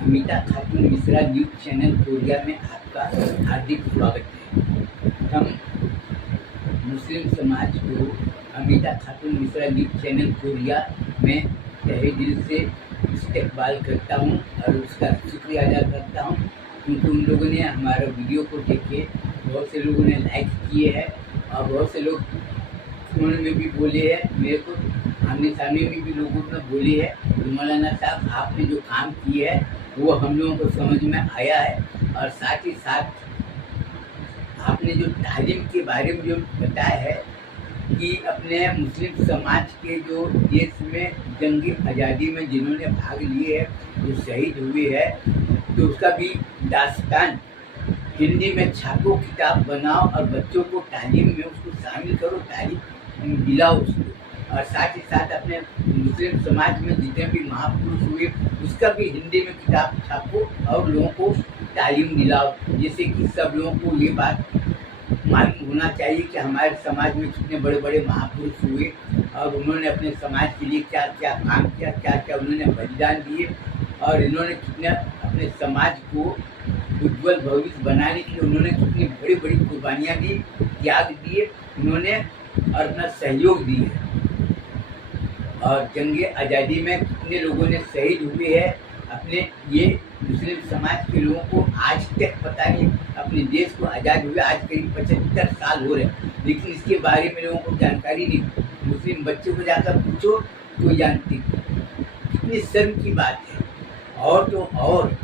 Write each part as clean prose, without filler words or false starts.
अमिता खातून Mishra news channel Korea में आपका हार्दिक स्वागत है। हम मुस्लिम समाज को अमिता खातून मिश्रा न्यूज चैनल कोरिया में तहे दिल से इस्तकबाल करता हूं और उसका शुक्रिया अदा करता हूं, क्योंकि उन लोगों ने हमारा वीडियो को देखे, बहुत से लोगों ने लाइक किए हैं और बहुत से लोग फोन में भी बोले हैं, मेरे को आमने सामने में भी लोगों ने बोली है कि मौलाना साहब आपने जो काम किए है वो हम लोगों को समझ में आया है। और साथ ही साथ आपने जो तालीम के बारे में जो बताया है कि अपने मुस्लिम समाज के जो देश में जंगी आज़ादी में जिन्होंने भाग लिए है, जो शहीद हुए हैं, तो उसका भी दास्तान हिंदी में छापो, किताब बनाओ और बच्चों को तालीम में उसको शामिल करो, तालीम दिलाओ उसको। और साथ ही साथ अपने मुस्लिम समाज में जितने भी महापुरुष हुए उसका भी हिंदी में किताब छापो और लोगों को तालीम दिलाओ, जिससे कि सब लोगों को ये बात मालूम होना चाहिए कि हमारे समाज में कितने बड़े बड़े महापुरुष हुए और उन्होंने अपने समाज के लिए क्या क्या काम किया, क्या क्या उन्होंने बलिदान दिए और इन्होंने कितने अपने समाज को उज्ज्वल भविष्य बनाने के लिए उन्होंने कितनी बड़ी बड़ी कुर्बानियाँ दी, त्याग दिए उन्होंने और अपना सहयोग दिए। और जंग आज़ादी में कितने लोगों ने शहीद हुए हैं अपने ये मुस्लिम समाज के लोगों को आज तक पता नहीं। अपने देश को आज़ाद हुए आज करीब 75 साल हो रहे हैं, लेकिन इसके बारे में लोगों को जानकारी नहीं। मुस्लिम बच्चों को जाकर पूछो कोई जानती, कितनी शर्म की बात है। और तो और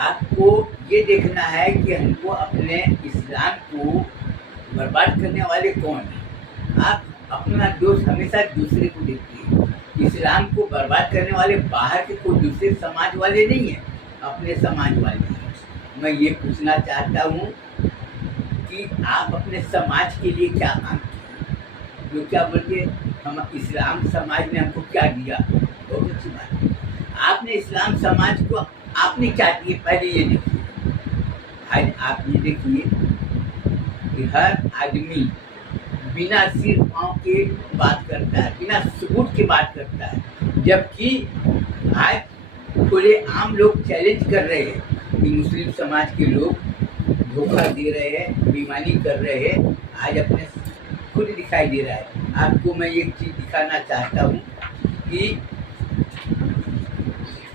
आपको ये देखना है कि हमको अपने इस्लाम को बर्बाद करने वाले कौन हैं। आप अपना दोष हमेशा दूसरे को देखते हैं। इस्लाम को बर्बाद करने वाले बाहर के कोई दूसरे समाज वाले नहीं हैं, अपने समाज वाले हैं। मैं ये पूछना चाहता हूँ कि आप अपने समाज के लिए क्या काम किए, जो क्या बोलते हम इस्लाम समाज ने हमको क्या दिया। बहुत अच्छी बात है, आपने इस्लाम समाज को आपने क्या दिए पहले ये देखिए। आज आप ये देखिए कि हर आदमी बिना सिर पाँव के बात करता है, बिना सबूत के बात करता है, जबकि आज खुले आम लोग चैलेंज कर रहे हैं कि मुस्लिम समाज के लोग धोखा दे रहे हैं, बेईमानी कर रहे हैं। आज अपने खुद दिखाई दे रहा है। आपको मैं एक चीज़ दिखाना चाहता हूँ कि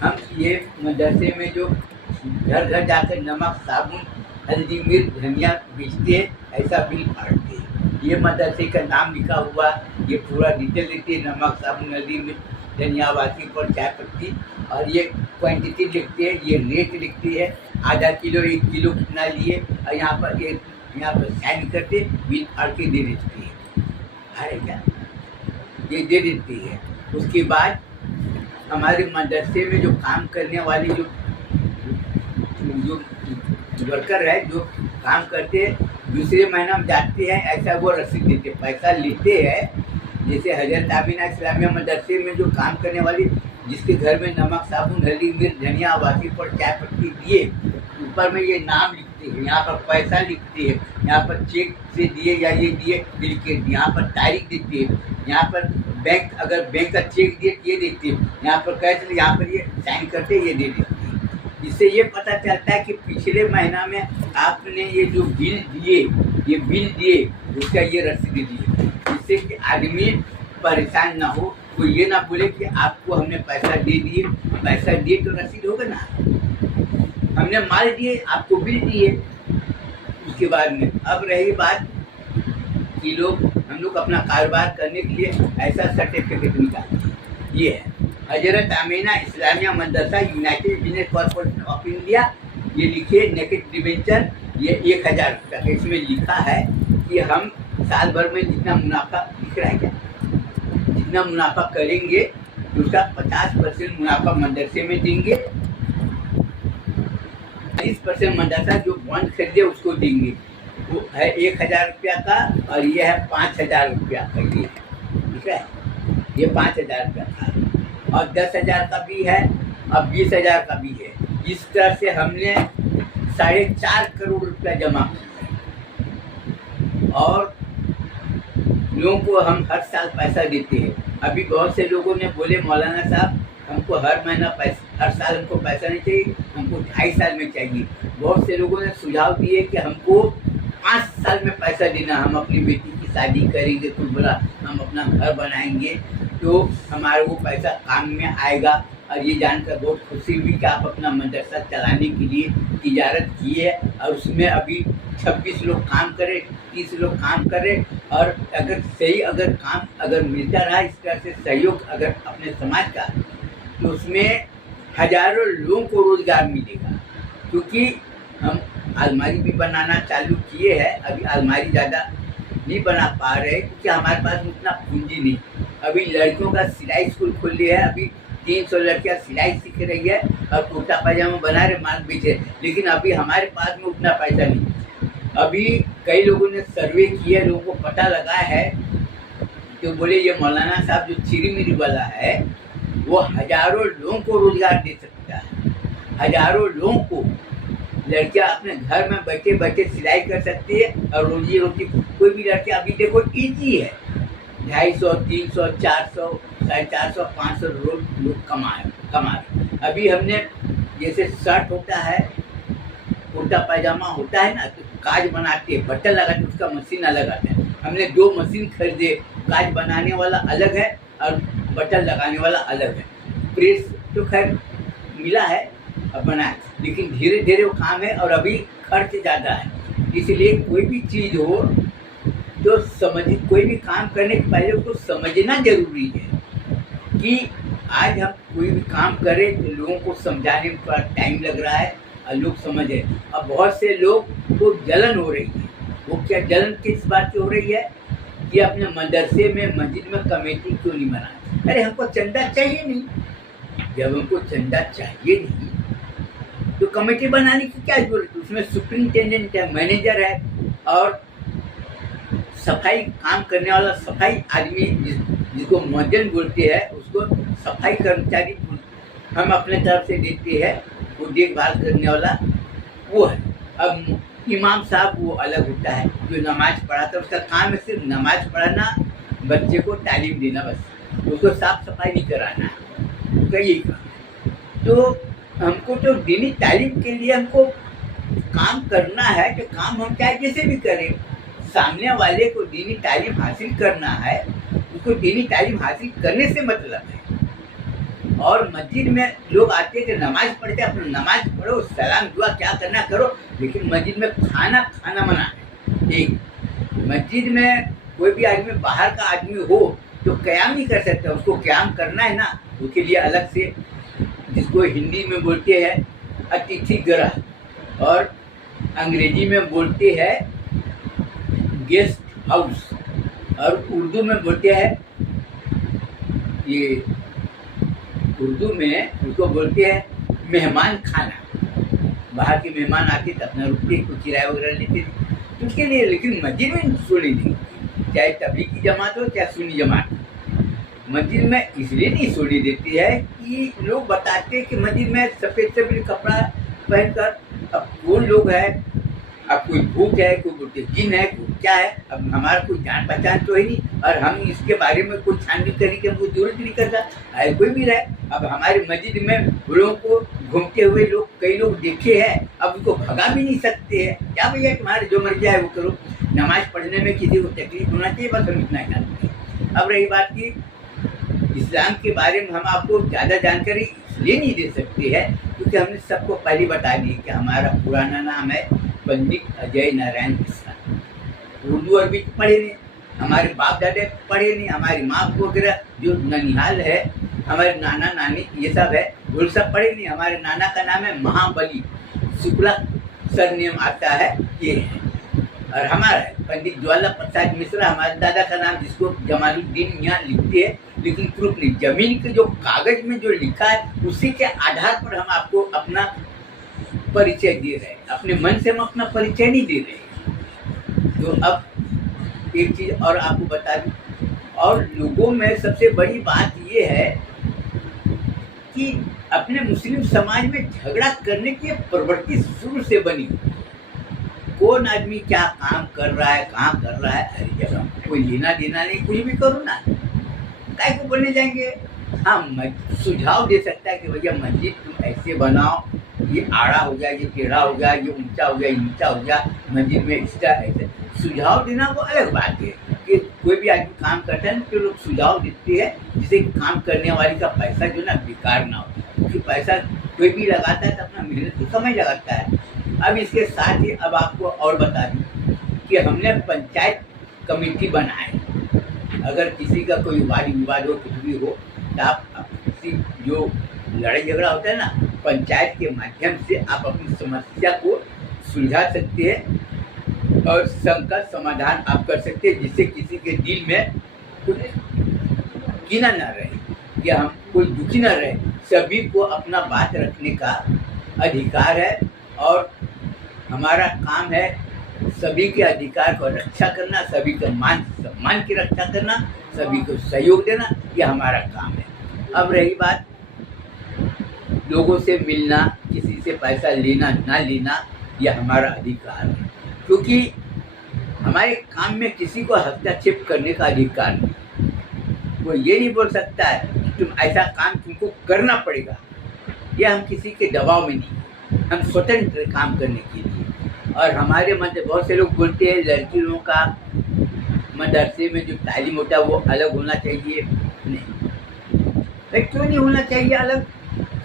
हम ये मदरसे में जो घर घर जाकर नमक, साबुन, हल्दी, मिर्च, धनिया बेचते हैं, ऐसा बिल फाड़ते हैं। ये मदरसे का नाम लिखा हुआ, ये पूरा डिटेल लिखते हैं, नमक, साबुन, हल्दी, मिर्च, धनिया, वासी पर चाय पत्ती, और ये क्वांटिटी लिखते हैं, ये रेट लिखती है, आधा किलो 1 किलो कितना लिए, और यहाँ पर साइन करके बिल फाड़ के दे देती है। अरे क्या ये दे देती है। उसके बाद हमारे मदरसे में जो काम करने वाले जो वर्कर है, जो काम करते हैं, दूसरे महीना में जाते हैं, ऐसा वो रसीद देते, पैसा लेते हैं। जैसे हजरत आमीना इस्लामिया मदरसे में जो काम करने वाली, जिसके घर में नमक, साबुन, हल्दी, मिर्च, धनिया, वासी पर चाय पत्ती दिए, ऊपर में ये नाम लिखते हैं, यहाँ पर पैसा लिखते हैं, यहाँ पर चेक से दिए या ये दिए बिल के, यहाँ पर तारीख देती है, यहाँ पर बैंक अगर बैंक का चेक दिए ये देते हैं, यहाँ पर कैश, यहाँ पर ये साइन करते ये दे देते हैं। इससे ये पता चलता है कि पिछले महीना में आपने ये जो बिल दिए उसका ये रसीद दिए, जिससे कि आदमी परेशान ना हो। कोई ये ना बोले कि आपको हमने पैसा दे दिए, पैसा दिए तो रसीद होगा ना, हमने माल दिए, आपको बिल दिए। उसके बाद में अब रही बात कि हम लोग अपना कारोबार करने के लिए ऐसा सर्टिफिकेट निकालते हैं। ये है हजरत Amina Islamia Madrasa united business corporation of India, ये लिखिए नेकेड डिबेंचर, ये 1000 रुपया। इसमें लिखा है कि हम साल भर में जितना मुनाफा दिख रहा है, क्या जितना मुनाफा करेंगे उसका 50% मुनाफा मदरसे में देंगे, 30% मदरसा जो बॉन्ड खरीदे उसको देंगे। वो है 1000 रुपया का और ये है 5000 रुपया का। ये ठीक है, ये 5000 रुपया का और 10,000 का भी है और 20,000 का भी है। इस तरह से हमने 4.5 करोड़ रुपया जमा किया और लोगों को हम हर साल पैसा देते हैं। अभी बहुत से लोगों ने बोले मौलाना साहब हमको हर महीना पैसा, हर साल हमको पैसा नहीं चाहिए, हमको 2.5 साल में चाहिए। बहुत से लोगों ने सुझाव दिए कि हमको 5 साल में पैसा देना, हम अपनी बेटी की शादी करेंगे तो बोला हम अपना घर बनाएंगे तो हमारे वो पैसा काम में आएगा। और ये जानकर बहुत खुशी हुई कि आप अपना मदरसा चलाने के लिए तिजारत किए और उसमें अभी 26 लोग काम करें, 30 लोग काम करें। और अगर सही अगर काम अगर मिलता रहा इस तरह से सहयोग अगर अपने समाज का, तो उसमें हजारों लोगों को रोजगार मिलेगा। क्योंकि हम अलमारी भी बनाना चालू किए हैं, अभी अलमारी ज़्यादा नहीं बना पा रहे क्योंकि हमारे पास उतना पूंजी नहीं। अभी लड़कियों का सिलाई स्कूल खोल लिया है, अभी 300 लड़कियां सिलाई सीख रही है और कुर्ता पायजामा बना रहे, माल बेचे, लेकिन अभी हमारे पास में उतना पैसा नहीं। अभी कई लोगों ने सर्वे किया, लोगों को पता लगा है तो बोले ये मौलाना साहब जो चिरी मिरी वाला है वो हजारों लोगों को रोजगार दे सकता है। हजारों लोगों को लड़कियां अपने घर में बैठे बैठे सिलाई कर सकती है और रोजी रोटी कोई भी लड़की अभी देखो इजी है, 250, 300, 400, 450, 500 रोज लोग कमा रहे। अभी हमने जैसे शर्ट होता है, कुर्ता पायजामा होता है ना, तो काज बनाते हैं, बटन लगाते, उसका मशीन अलग आता है। हमने 2 मशीन खरीदे, काज बनाने वाला अलग है और बटन लगाने वाला अलग है। प्रेस तो खैर मिला है अब बनाए, लेकिन धीरे धीरे वो काम है और अभी खर्च ज़्यादा है। इसलिए कोई भी चीज़ हो तो कोई भी काम करने के पहले उसको समझना जरूरी है कि आज हम कोई भी काम करें तो लोगों को समझाने में थोड़ा टाइम लग रहा है और लोग समझे। अब बहुत से लोग को जलन हो रही है, वो क्या जलन किस बात की हो रही है कि अपने मदरसे में मस्जिद में कमेटी क्यों नहीं बनाए। अरे हमको चंदा चाहिए नहीं, जब हमको चंदा चाहिए नहीं तो कमेटी बनाने की क्या जरूरत है। उसमें सुपरिंटेंडेंट है, मैनेजर है और सफाई काम करने वाला सफाई आदमी जिसको मुअज्जिन बोलते हैं उसको सफाई कर्मचारी हम अपने तरफ से देते हैं, वो देखभाल करने वाला वो है। अब इमाम साहब वो अलग होता है जो नमाज पढ़ाता है, उसका काम है सिर्फ नमाज पढ़ाना, बच्चे को तालीम देना, बस उसको साफ सफाई नहीं कराना है, उसका यही काम है। तो हमको तो दीनी तालीम के लिए हमको काम करना है, तो काम हम चाहे जैसे भी करें, सामने वाले को दीनी तालीम हासिल करना है, उसको दीनी तालीम हासिल करने से मतलब है। और मस्जिद में लोग आते थे नमाज पढ़ते, अपना नमाज पढ़ो, सलाम दुआ क्या करना करो, लेकिन मस्जिद में खाना मना है। एक मस्जिद में कोई भी आदमी बाहर का आदमी हो तो क़याम नहीं कर सकता, उसको क़याम करना है ना, उसके लिए अलग से जिसको हिंदी में बोलते हैं अतिथि गृह और अंग्रेजी में बोलते हैं गेस्ट हाउस और उर्दू में बोलते हैं ये उर्दू में उसको बोलते हैं मेहमान खाना। बाहर के मेहमान आते तो अपना रुकते, कुछ किराया वगैरह लेते थे उसके लिए, लेकिन मस्जिद में सुनी नहीं, चाहे तबलीगी जमात हो चाहे सुन्नी जमात हो, मस्जिद में इसलिए नहीं सोने देती है कि लोग बताते हैं कि मस्जिद में सफ़ेद कपड़ा पहनकर, अब कौन लोग है, अब कोई भूत है, कोई बोलते जिन है, कोई क्या है, अब हमारा कोई जान पहचान तो है नहीं और हम इसके बारे में कोई छानबीन करने की हमको जरूरत नहीं करता है, कोई भी रहे। अब हमारे मस्जिद में लोगों को घूमते हुए लोग कई लोग देखे हैं, अब उनको भगा भी नहीं सकते हैं, क्या भैया तुम्हारे जो मर्जी है वो करो, नमाज पढ़ने में किसी को तकलीफ होना चाहिए, बस हम इतना जानते हैं। अब रही बात की इस्लाम के बारे में हम आपको ज़्यादा जानकारी इसलिए नहीं दे सकते हैं क्योंकि हमने सबको पहले बता दी कि हमारा पुराना नाम है पंडित अजय नारायण मिश्रा। उर्दू अरबी पढ़े नहीं, हमारे बाप दादे पढ़े नहीं, हमारी माँ वगैरह जो ननिहाल है, हमारे नाना नानी ये सब है वो सब पढ़े नहीं। हमारे नाना का नाम है महाबली, शुक्ला सरनेम आता है ये है, और हमारा पंडित ज्वाला प्रसाद मिश्रा हमारे दादा का नाम, जिसको जमालुद्दीन यहाँ लिखते हैं लेकिन प्रूफ नहीं, जमीन के जो कागज में जो लिखा है उसी के आधार पर हम आपको अपना परिचय दे रहे हैं, अपने मन से हम अपना परिचय नहीं दे रहे। तो अब एक चीज़ और आपको बता दूं, और लोगों में सबसे बड़ी बात ये है कि अपने मुस्लिम समाज में झगड़ा करने की प्रवृत्ति शुरू से बनी। कौन आदमी क्या काम कर रहा है, कहाँ कर रहा है, हर जगह कोई लेना देना नहीं, कुछ भी करो ना, काय को बोलने जाएंगे, हाँ, सुझाव दे सकता है कि भैया मस्जिद तुम ऐसे बनाओ, ये आड़ा हो गया, ये टेढ़ा हो गया, ये ऊंचा हो गया, ये नीचा हो गया, मस्जिद में इसका ऐसे सुझाव देना वो अलग बात है कि कोई भी आदमी काम करता है ना तो लोग सुझाव देते हैं जिससे काम करने वाले का पैसा जो ना बेकार ना हो, क्योंकि पैसा कोई भी लगाता है तो अपना मेहनत को समय लगाता है। अब इसके साथ ही अब आपको और बता दूं कि हमने पंचायत कमेटी बनाए। अगर किसी का कोई वाद विवाद हो, कुछ भी हो, तो आप किसी जो लड़ाई झगड़ा होता है ना, पंचायत के माध्यम से आप अपनी समस्या को सुलझा सकते हैं और संकट समाधान आप कर सकते हैं, जिससे किसी के दिल में कुछ कीना न रहे या हम कोई दुखी न रहे। सभी को अपना बात रखने का अधिकार है और हमारा काम है सभी के अधिकार को रक्षा करना, सभी का मान सम्मान की रक्षा करना, सभी को सहयोग देना, यह हमारा काम है। अब रही बात लोगों से मिलना, किसी से पैसा लेना ना लेना, यह हमारा अधिकार है, क्योंकि हमारे काम में किसी को हस्तक्षेप करने का अधिकार नहीं। वो ये नहीं बोल सकता है कि तुम ऐसा काम तुमको करना पड़ेगा, यह हम किसी के दबाव में नहीं, हम स्वतंत्र काम करने के लिए। और हमारे मध्य बहुत से लोग बोलते हैं लड़की लोगों का मदरसे में जो तालीम होता है वो अलग होना चाहिए। नहीं, क्यों नहीं होना चाहिए अलग?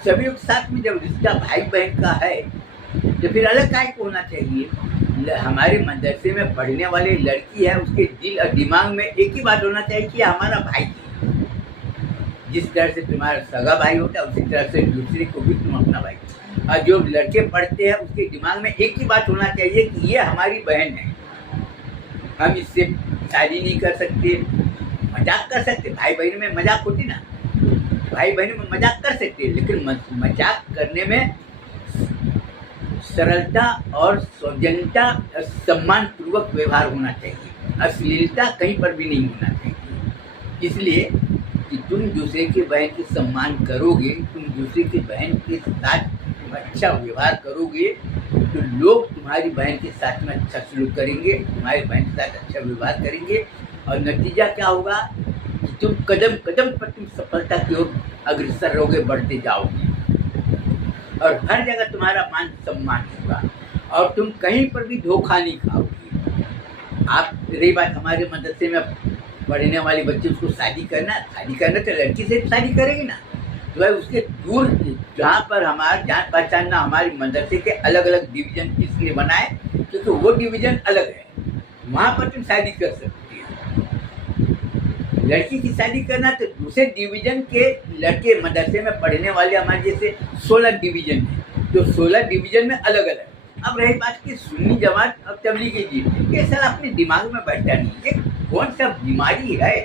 सभी लोग साथ में, जब रिश्ता भाई बहन का है तो फिर अलग काहे को होना चाहिए? हमारे मदरसे में पढ़ने वाली लड़की है, उसके दिल और दिमाग में एक ही बात होना चाहिए कि हमारा भाई है। जिस तरह से तुम्हारा सगा भाई होता है उसी तरह से दूसरे को भी तुम अपना भाई। और जो लड़के पढ़ते हैं उसके दिमाग में एक ही बात होना चाहिए कि ये हमारी बहन है, हम इससे शादी नहीं कर सकते। मजाक कर सकते, भाई बहन में मजाक होती ना, भाई बहन में मजाक कर सकते, लेकिन मजाक करने में सरलता और सौजन्यता, सम्मान पूर्वक व्यवहार होना चाहिए, अश्लीलता कहीं पर भी नहीं होना चाहिए। इसलिए कि तुम दूसरे की बहन के सम्मान करोगे, तुम दूसरे की बहन के साथ अच्छा व्यवहार करोगे तो लोग तुम्हारी बहन के साथ में अच्छा सलूक करेंगे, तुम्हारी बहन के साथ अच्छा व्यवहार करेंगे, और नतीजा क्या होगा कि तुम कदम कदम पर तुम सफलता की ओर अग्रसर रहोगे, बढ़ते जाओगे और हर जगह तुम्हारा मान सम्मान होगा और तुम कहीं पर भी धोखा नहीं खाओगे। आप रही बात हमारे मदरसे में पढ़ने वाले बच्चे, उसको शादी करना तो लड़की से शादी करेगी ना, तो भाई उसके दूर जहाँ पर हमारे जान पहचान ना, हमारी मदरसे के अलग अलग डिवीजन इसलिए बनाए क्योंकि वो डिवीजन अलग है, वहाँ पर तुम शादी कर सकती हो। लड़की की शादी करना तो दूसरे डिवीजन के लड़के मदरसे में पढ़ने वाले हमारे जैसे 16 डिवीजन है, तो 16 डिवीजन में अलग अलग। अब रही बात की सुन्नी जमात और तबलीगी जी, ये सर अपने दिमाग में बैठता नहीं, ये कौन सा बीमारी है?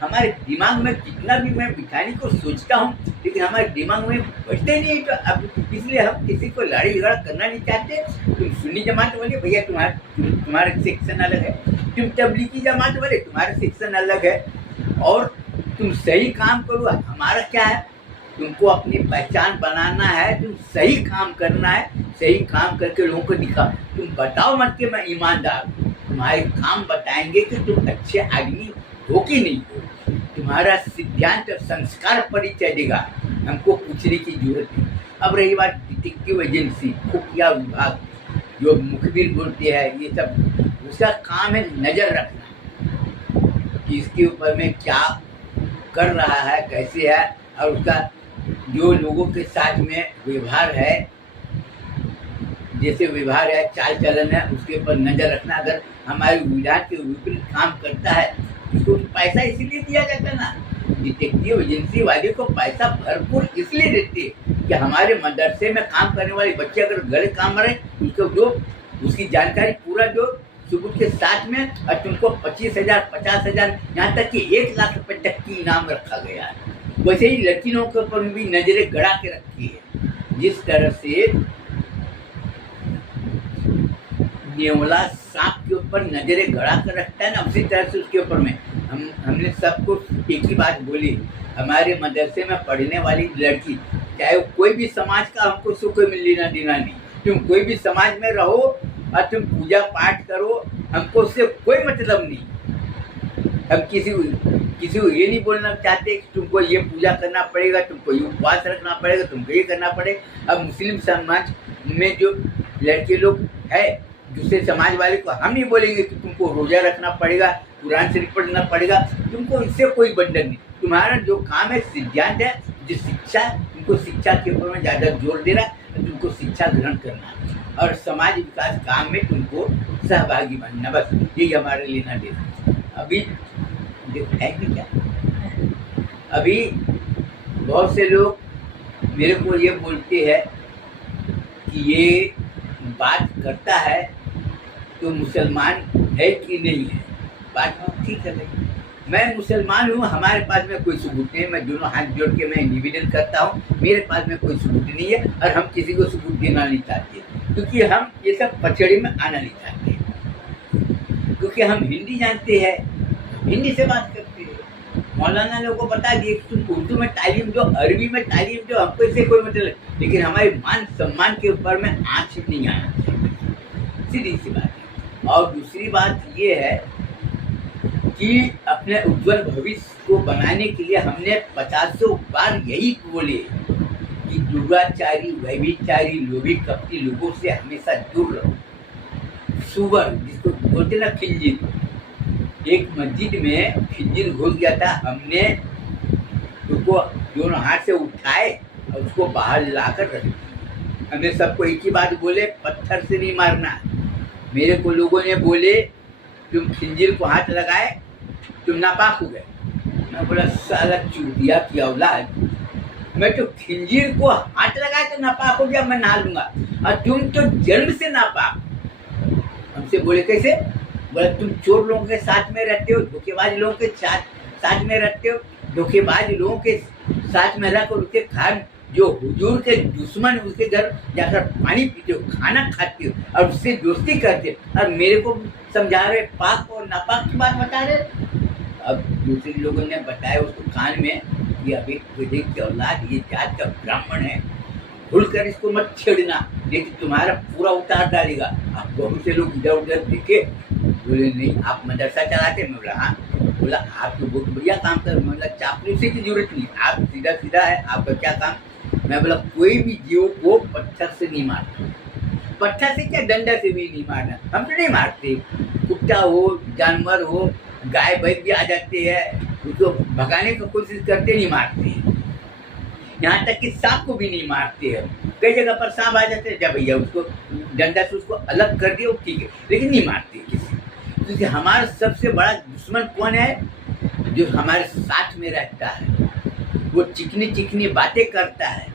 हमारे दिमाग में कितना भी मैं बिठाने को सोचता हूँ लेकिन हमारे दिमाग में बैठते नहीं, तो अब इसलिए हम किसी को लड़ाई झगड़ा करना नहीं चाहते। तुम सुन्नी जमात वाले भैया तुम्हारा सेक्शन अलग है, तुम तबलीगी जमात वाले तुम्हारा सेक्शन अलग है, और तुम सही काम करो। हमारा क्या है, तुमको अपनी पहचान बनाना है, तुम सही काम करना है, सही काम करके लोगों को दिखाओ। तुम बताओ मत कि मैं ईमानदार हूँ, तुम्हारे काम बताएंगे कि तुम अच्छे आदमी हो कि नहीं हो, तुम्हारा सिद्धांत और संस्कार परिचय देगा, हमको पूछने की जरूरत नहीं। अब रही बात डिटेक्टिव एजेंसी, खुफिया विभाग, जो मुखबिर बोलते हैं, ये सब उसका काम है नज़र रखना कि इसके ऊपर में क्या कर रहा है, कैसे है, और उसका जो लोगों के साथ में व्यवहार है, जैसे व्यवहार है, चाल चलन है, उसके ऊपर नज़र रखना। अगर हमारे विधान के विपरीत काम करता है उसको पैसा इसीलिए दिया जाता है ना, डिटेक्टिव एजेंसी वाले को पैसा भरपूर इसलिए देते हैं कि हमारे मदरसे में काम करने वाले बच्चे अगर गलत काम करे उसको जो उसकी जानकारी पूरा जो सबूत के साथ में, और तुमको 25,000 50,000 यहाँ तक कि 1 लाख रुपए तक की इनाम रखा गया है। वैसे ही लड़कियों के ऊपर भी नजरें गड़ा के रखी है, जिस तरह से नेवला सांप के ऊपर नजरें गड़ा कर रखता है ना, उसी तरह से उसके ऊपर में हमने सबको एक ही बात बोली। हमारे मदरसे में पढ़ने वाली लड़की, चाहे वो कोई भी समाज का, हमको उसको कोई लेना देना नहीं। तुम कोई भी समाज में रहो और तुम पूजा पाठ करो, हमको उससे कोई मतलब नहीं। हम किसी किसी को ये नहीं बोलना चाहते कि तुमको ये पूजा करना पड़ेगा, तुमको ये उपवास रखना पड़ेगा, तुमको ये करना पड़ेगा। अब मुस्लिम समाज में जो लड़के लोग है, दूसरे समाज वाले को हम नहीं बोलेंगे कि तुमको रोजा रखना पड़ेगा, कुरान शरीफ पढ़ना पड़ेगा, तुमको इससे कोई बंधन नहीं। तुम्हारा जो काम है, सिद्धांत है, जो शिक्षा, तुमको शिक्षा के ऊपर में ज़्यादा जोर देना, तुमको शिक्षा ग्रहण करना और समाज विकास काम में तुमको सहभागी बनना, बस यही हमारे लेना देना। अभी देखो है कि क्या, अभी बहुत से लोग मेरे को ये बोलते हैं कि ये बात करता है तो मुसलमान है कि नहीं है। बात ठीक है भाई, मैं मुसलमान हूँ, हमारे पास में कोई सबूत नहीं है। मैं दोनों हाथ जोड़ के मैं निवेदन करता हूँ, मेरे पास में कोई सबूत नहीं है और हम किसी को सबूत देना नहीं चाहते, क्योंकि हम ये सब पचड़ी में आना नहीं चाहते, क्योंकि हम हिंदी जानते हैं, हिंदी से बात करते हैं। मौलाना लोगों को बता दिए कि तुम उर्दू में तालीम दो, अरबी में तालीम दो, हमको इससे कोई मतलब, लेकिन हमारे मान सम्मान के ऊपर में आँच नहीं आना चाहिए, सीधी सी बात है। और दूसरी बात ये है कि अपने उज्जवल भविष्य को बनाने के लिए हमने 50 बार यही बोले कि दुराचारी, व्यभिचारी, लोभी, कपटी लोगों से हमेशा दूर रहो। सुअर जिसको बोलते ना खिंजीर, एक मस्जिद में खिंजीर घुस गया था, हमने उसको दोनों हाथ से उठाए और उसको बाहर लाकर रख दिया। हमने सबको एक ही बात बोले, पत्थर से नहीं मारना। मेरे को लोगों ने बोले तुम खिंजीर को हाथ लगाए तुम नापाक हो गए। मैं बोला साला चूतिया की औलाद, मैं तो खिंजीर को हाथ लगाए तो नापाक हो गया, मैं नहा लूंगा, और तुम तो जन्म से नापाक। हमसे बोले कैसे? बोला तुम चोर लोगों के साथ में रहते हो, धोखेबाज लोगों के साथ में रहते हो, धोखेबाज लोगों के साथ में रहकर उसके खान जो हुजूर के दुश्मन उसके घर जाकर पानी पीते हो, खाना खाते हो और उससे दोस्ती करते हो, और मेरे को समझा रहे पाक और नापाक की बात बता रहे। अब दूसरे लोगों ने बताया उसको कान में कि अभी विदेश की औलाद, ये जात का ब्राह्मण है, भूलकर इसको मत छेड़ना, लेकिन तुम्हारा पूरा उतार डालेगा। अब बहुत से लोग इधर उधर दिखे, बोले नहीं आप मदरसा चलाते? मैं बोला हाँ। बोला आप तो बहुत बढ़िया काम कर। मैं बोला चापलूसी की जरूरत नहीं, आप सीधा सीधा है, आपका क्या काम? मैं बोला कोई भी जीव को पत्थर से नहीं मारना, पत्थर से क्या डंडा से भी नहीं मारना, हम तो नहीं मारते। कुत्ता हो, जानवर हो, गाय भैंस भी आ जाते हैं, उसको भगाने की कोशिश करते, नहीं मारते हैं। यहाँ तक कि सांप को भी नहीं मारते हैं। कई जगह पर सांप आ जाते हैं, जब भैया उसको डंडा से उसको अलग कर दिया ठीक है, लेकिन नहीं मारते किसी। क्योंकि हमारा सबसे बड़ा दुश्मन कौन है? जो हमारे साथ में रहता है, वो चिकनी चिकनी बातें करता है,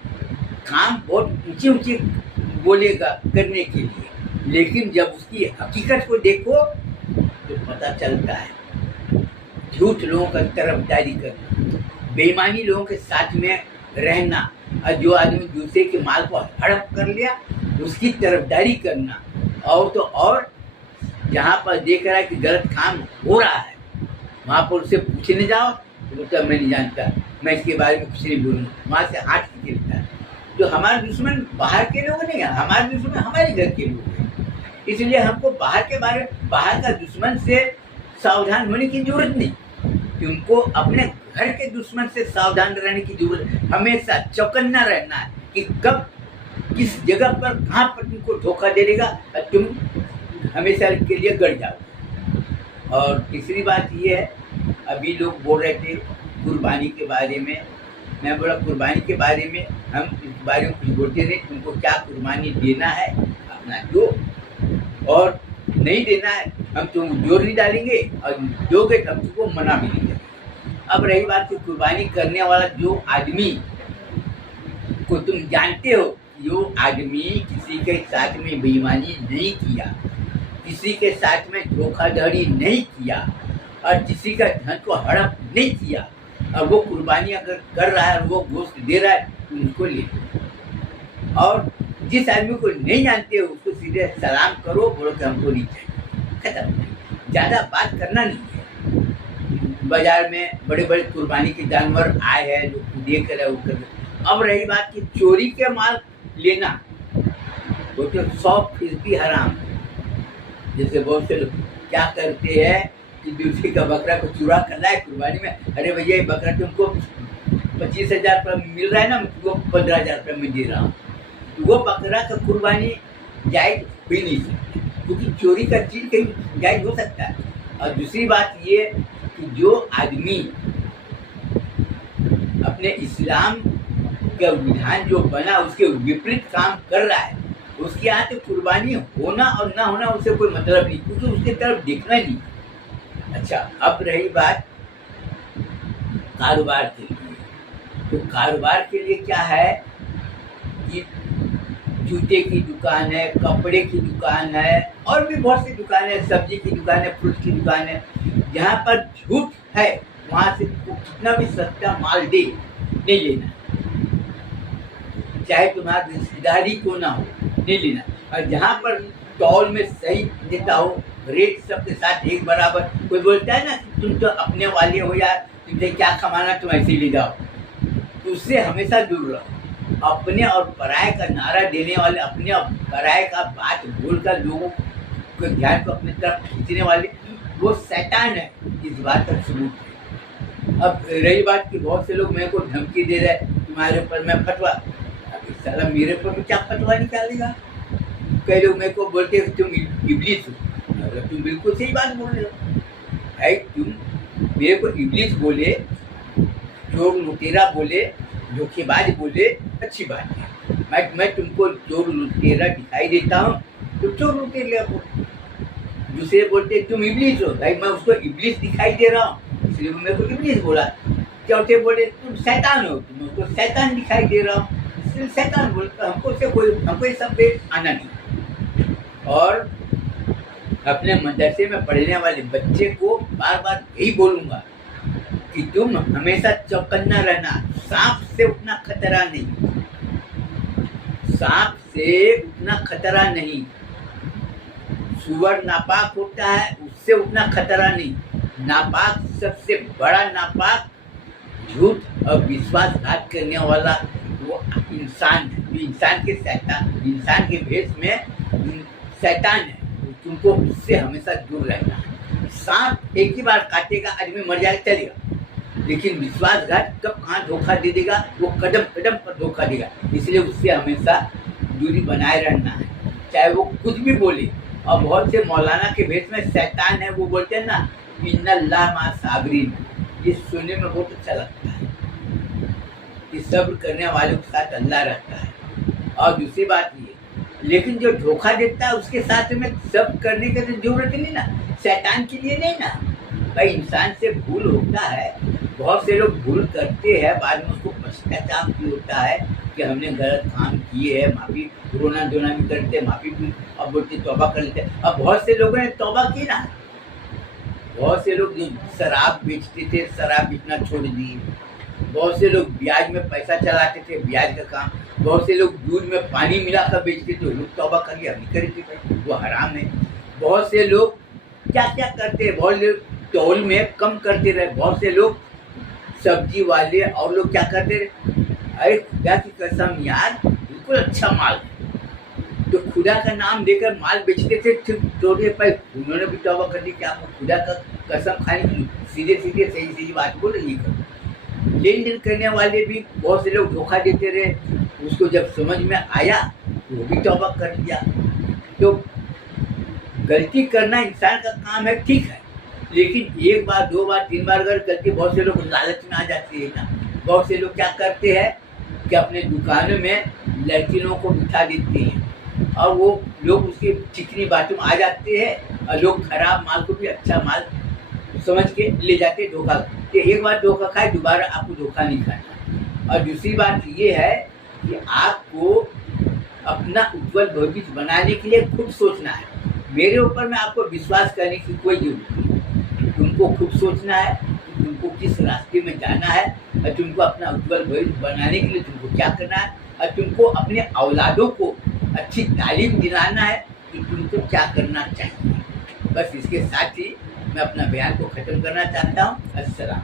काम बहुत ऊंची ऊंची बोलेगा करने के लिए, लेकिन जब उसकी हकीकत को देखो तो पता चलता है झूठ लोगों का तरफदारी करना, बेईमानी लोगों के साथ में रहना, और जो आदमी दूसरे के माल को हड़प कर लिया उसकी तरफदारी करना। और तो और जहाँ पर देख रहा है कि गलत काम हो रहा है वहाँ पर उससे पूछने जाओ तो बोलता मैं नहीं जानता, मैं इसके बारे में कुछ नहीं बोलूँगा, वहाँ से हाथ खींचता है। जो हमारे दुश्मन बाहर के लोग नहीं है, हमारे दुश्मन हमारे घर के लोग हैं। इसलिए हमको बाहर का दुश्मन से सावधान होने की जरूरत नहीं, तुमको अपने घर के दुश्मन से सावधान रहने की जरूरत। हमेशा चौकन्ना रहना है कि कब किस जगह पर कहाँ पर तुमको धोखा दे देगा और तुम हमेशा के लिए गड़ जाओ। और तीसरी बात ये है, अभी लोग बोल रहे थे कुर्बानी के बारे में। मैं बोला कुर्बानी के बारे में हम इस बारे में कुछ बोलते नहीं, तुमको क्या कुर्बानी देना है अपना दो, और नहीं देना है हम तुम जोर नहीं डालेंगे, और दोगे तो हम तुमको मना भी नहीं करेंगे। अब रही बात कि कुर्बानी करने वाला जो आदमी को तुम जानते हो, जो आदमी किसी के साथ में बेईमानी नहीं किया, किसी के साथ में धोखाधड़ी नहीं किया, और किसी का धन को हड़प नहीं किया, और वो कुर्बानी अगर कर रहा है और वो गोश्त दे रहा है तो उनको ले लो। और जिस आदमी को नहीं जानते हो उसको सीधे सलाम करो, बोलो कि हमको नहीं चाहिए, खत्म। ज़्यादा बात करना नहीं है। बाजार में बड़े बड़े कुर्बानी के जानवर आए हैं, जो देख रहे वो कर रहे। अब रही बात कि चोरी के माल लेना, वो तो 100% हराम है। जैसे बहुत से लोग क्या करते हैं कि दूसरे का बकरा को चुरा कर लाए कुर्बानी में, अरे भैया ये बकरा तुमको 25,000 रुपये मिल रहा है ना, तुमको 15,000 रुपये में दे रहा हूँ, तो वो बकरा का कुर्बानी जायज़ हो ही नहीं सकती, क्योंकि चोरी का चीज़ कहीं जायज़ हो सकता है। और दूसरी बात ये कि जो आदमी अपने इस्लाम का विधान जो बना उसके विपरीत काम कर रहा है, उसके यहाँ तो कुर्बानी होना और ना होना उससे कोई मतलब नहीं, क्योंकि उसके तरफ देखना नहीं। अच्छा, अब रही बात कारोबार के लिए, तो कारोबार के लिए क्या है कि जूते की दुकान है, कपड़े की दुकान है, और भी बहुत सी दुकान है, सब्जी की दुकान है, फ्रूट की दुकान है, जहाँ पर झूठ है वहाँ से कितना भी सस्ता माल दे नहीं लेना, चाहे तुम्हारा रिश्तेदारी को ना हो, नहीं लेना। और जहाँ पर तौल में सही देता हो, रेट सबके साथ एक बराबर, कोई बोलता है ना कि तुम तो अपने वाले हो यार, तुमसे क्या कमाना, तुम ऐसे ही ले जाओ, तो उससे हमेशा दूर रहो। अपने और पराये का नारा देने वाले, अपने और पराये का बात बोलकर लोगों को ध्यान को अपनी तरफ खींचने वाले, वो शैतान है, इस बात का सबूत है। अब रही बात कि बहुत से लोग मेरे को धमकी दे रहे हैं तुम्हारे ऊपर मैं फटवा, साला मेरे ऊपर में क्या फटवा निकालेगा। कई लोग मेरे को बोलते हैं तुम इब्लीस हो, मतलब तुम बिल्कुल सही बात बोल रहे हो भाई, तुम मेरे को इब्लीस बोले, चोर लुटेरा बोले, धोखेबाज बोले, अच्छी बात है, मैं तुमको चोर लुटेरा दिखाई देता हूँ तो चोर लुटेरा बोल। दूसरे बोलते तुम इब्लीस हो, भाई मैं उसको इब्लीस दिखाई दे रहा हूँ इसलिए मेरे को इब्लीस बोला। चौथे बोले तुम शैतान हो, तुम उसको शैतान दिखाई दे रहा हूँ इसलिए शैतान बोलता। हमको ये सब आना नहीं। और अपने मदरसे में पढ़ने वाले बच्चे को बार बार यही बोलूँगा कि तुम हमेशा चौकन्ना रहना, सांप से उतना खतरा नहीं, सांप से उतना खतरा नहीं, सुअर नापाक होता है उससे उतना खतरा नहीं, नापाक सबसे बड़ा नापाक झूठ और विश्वासघात करने वाला वो इंसान है, इंसान के भेष में शैतान है, तुमको उससे हमेशा दूर रहना है। सांप एक ही बार काटेगा, आदमी मर जाएगा चलेगा, लेकिन विश्वासघात कब कहाँ धोखा दे देगा, वो कदम कदम पर धोखा देगा, इसलिए उससे हमेशा दूरी बनाए रहना है, चाहे वो कुछ भी बोले। और बहुत से मौलाना के भेष में शैतान है, वो बोलते हैं ना इन्नल्लाह मा साबिरीन, ये सुनने में बहुत अच्छा लगता है कि सब्र करने वालों के साथ अल्लाह रहता है। और दूसरी बात ये, लेकिन जो धोखा देता है उसके साथ में सब करने की तो जरूरत नहीं ना, शैतान के लिए नहीं ना भाई। इंसान से भूल होता है, बहुत से लोग भूल करते हैं, बाद में उसको पश्चाताप भी होता है कि हमने गलत काम किए हैं, माफ़ी रोना धोना भी करते, माफ़ी भी अब बोलते तौबा कर लेते। अब बहुत से लोगों ने तौबा की ना, बहुत से लोग जो शराब बेचते थे शराब बेचना छोड़ दिए, बहुत से लोग ब्याज में पैसा चलाते थे, ब्याज का काम, बहुत से लोग दूध में पानी मिलाकर बेचते थे, लोग तौबा कर लिया, अभी करेंगे भाई वो हराम है। बहुत से लोग क्या क्या करते हैं, बहुत लोग तौल में कम करते रहे, बहुत से लोग सब्जी वाले और लोग क्या करते रहे, अरे खुदा की कसम यार बिल्कुल अच्छा माल है, तो खुदा का नाम देकर माल बेचते थे, थोड़े पैसे उन्होंने भी तौबा कर दी कि आपको खुदा का कसम खाने की, सीधे सीधे सही सही बात बोल रही है। लेन देन करने वाले भी बहुत से लोग धोखा देते रहे, उसको जब समझ में आया तो वो भी तौबा कर दिया। तो गलती करना इंसान का काम है, ठीक है, लेकिन एक बार दो बार तीन बार अगर गलती, बहुत से लोग लालच में आ जाती है ना, बहुत से लोग क्या करते हैं कि अपने दुकानों में लड़कियों को बिठा देते हैं और वो लोग उसकी चिकनी बातों में आ जाते हैं और लोग खराब माल को भी अच्छा माल समझ के ले जाते हैं धोखा। कि एक बार धोखा खाए दोबारा आपको धोखा नहीं खाना। और दूसरी बात ये है कि आपको अपना उज्जवल भविष्य बनाने के लिए खुद सोचना है। मेरे ऊपर में आपको विश्वास करने की कोई जरूरत नहीं, तुमको खुद सोचना है कि तुमको किस रास्ते में जाना है और तुमको अपना उज्जवल भविष्य बनाने के लिए तुमको क्या करना है, और तुमको अपने औलादों को अच्छी तालीम दिलाना है कि तुमको क्या करना चाहिए। बस इसके साथ ही मैं अपना बयान को ख़त्म करना चाहता हूँ। अस्सलाम।